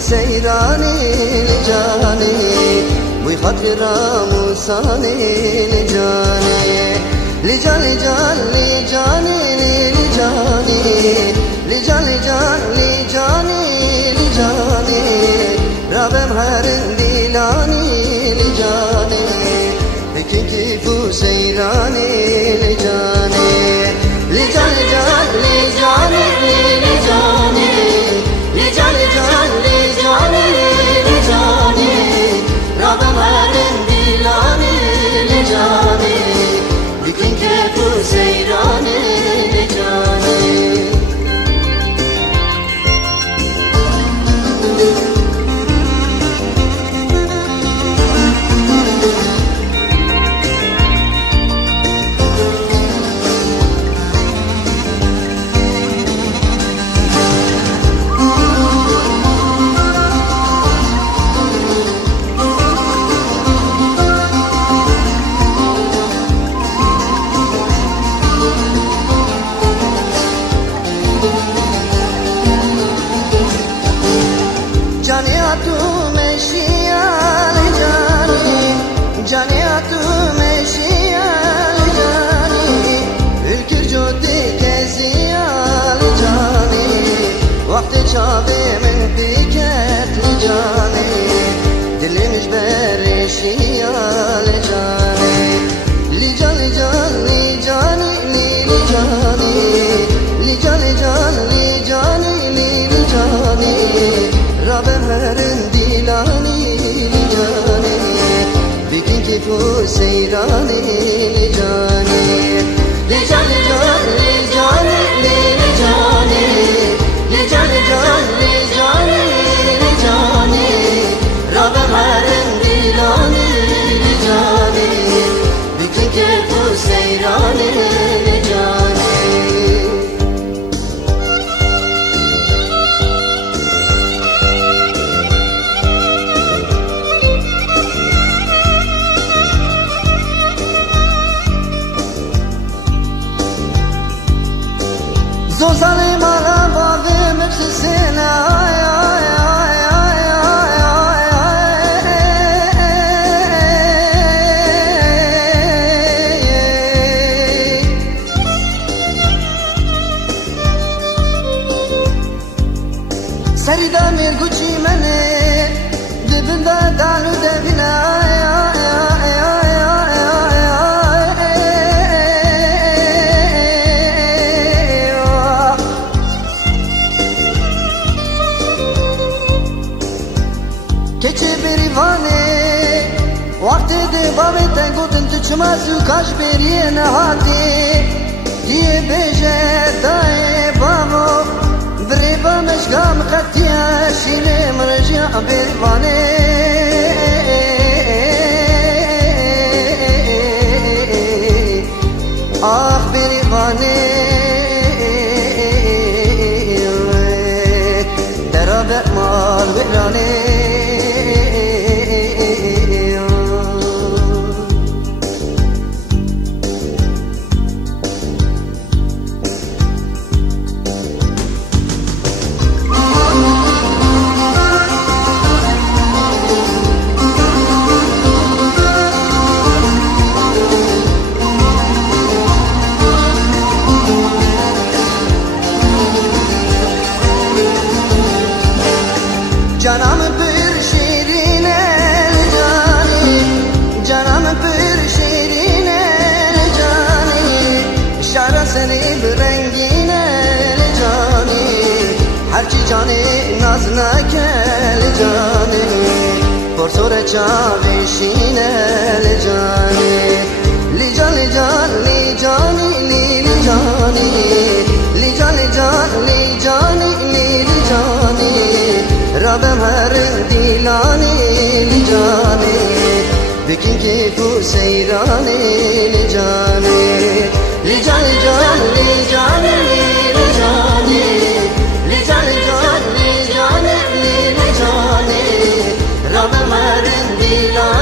سيراني لجاني بوي خاطر موساني لجاني لجان لجان لجاني لجاني لجان لجان لجاني لجاني رابم هرن ديلاني لجاني لكن كيفو سيراني لجاني لجان لجان لجاني لجاني لجان لجان لجاني لجاني رابم هرن ديلاني لجاني لكن كيفو سيراني لجاني شافي من بيكت لجاني دلي مش بريشي يا لجاني لجان لجان لجاني لجاني لجان لجان لجاني لجاني راب هرن ديلاني لجاني بيكن كيفو سيراني لجاني لجان لجان لجاني لجاني لجاني لجاني لجاني لجاني رابم هرن ديلاني لجاني بكن كيفو سيراني لجاني زوزاني مالا بابي مبسسينا سريدا من قوشي مني دبندا دانو دبنا وقتی دی بابی تنگودن تو چمازو کاش بریه نهاتی دیه بیجه دای بابو بری بامش گام قطیه شیله مرجع بریوانه آخ بریوانه درابق مال ویرانه Canım bir şirine cani, canım bir şirine cani, şarasını bir rengine cani, her cani nazına kel cani, porsore çavişine cani, lican lican licani licani, lican lican licani licani. رابم هرن ديلاني لجاني بكن كيفو سيراني لجاني لجان لجان لجاني لجاني لجان لجان لجاني لجاني رابم هرن ديلاني